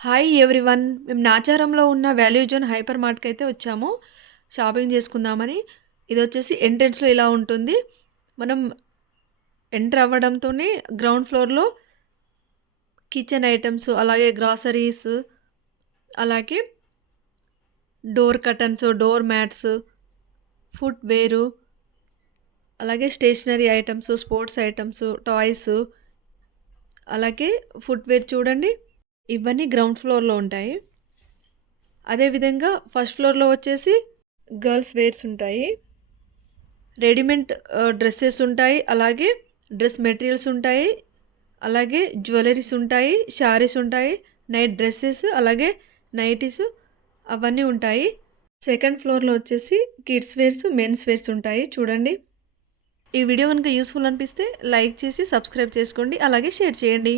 Hi everyone. మేము నాచారంలో ఉన్న value zone hyper మార్ట్‌కైతే వచ్చాము. షాపింగ్ చేసుకుందామని. ఇదొచ్చేసి ఎంట్రన్స్‌లో ఇలా ఉంటుంది. మనం ఎంటర్ అవ్వడంతోనే గ్రౌండ్ ఫ్లోర్‌లో కిచెన్ ఐటెమ్స్, అలాగే గ్రాసరీస్, అలాగే door curtains, door mats, footwear, అలాగే stationery items, sports items, toys, అలాగే ఫుట్‌వేర్ చూడండి. ఇవన్నీ గ్రౌండ్ ఫ్లోర్‌లో ఉంటాయి. అదే విధంగా ఫస్ట్ ఫ్లోర్‌లో వచ్చేసి గర్ల్స్ వేర్స్ ఉంటాయి. రెడీమేడ్ డ్రెసెస్ ఉంటాయి. అలాగే డ్రెస్ మెటీరియల్స్ ఉంటాయి. అలాగే జ్యువెల్లరీస్ ఉంటాయి. శారీస్ ఉంటాయి. నైట్ డ్రెసెస్, అలాగే నైటీస్ అవన్నీ ఉంటాయి. సెకండ్ ఫ్లోర్‌లో వచ్చేసి కిడ్స్ వేర్స్, మెన్స్ వేర్స్ ఉంటాయి చూడండి. ఈ వీడియో గనుక యూజ్‌ఫుల్ అనిపిస్తే లైక్ చేసి సబ్స్క్రైబ్ చేసుకోండి. అలాగే షేర్ చేయండి.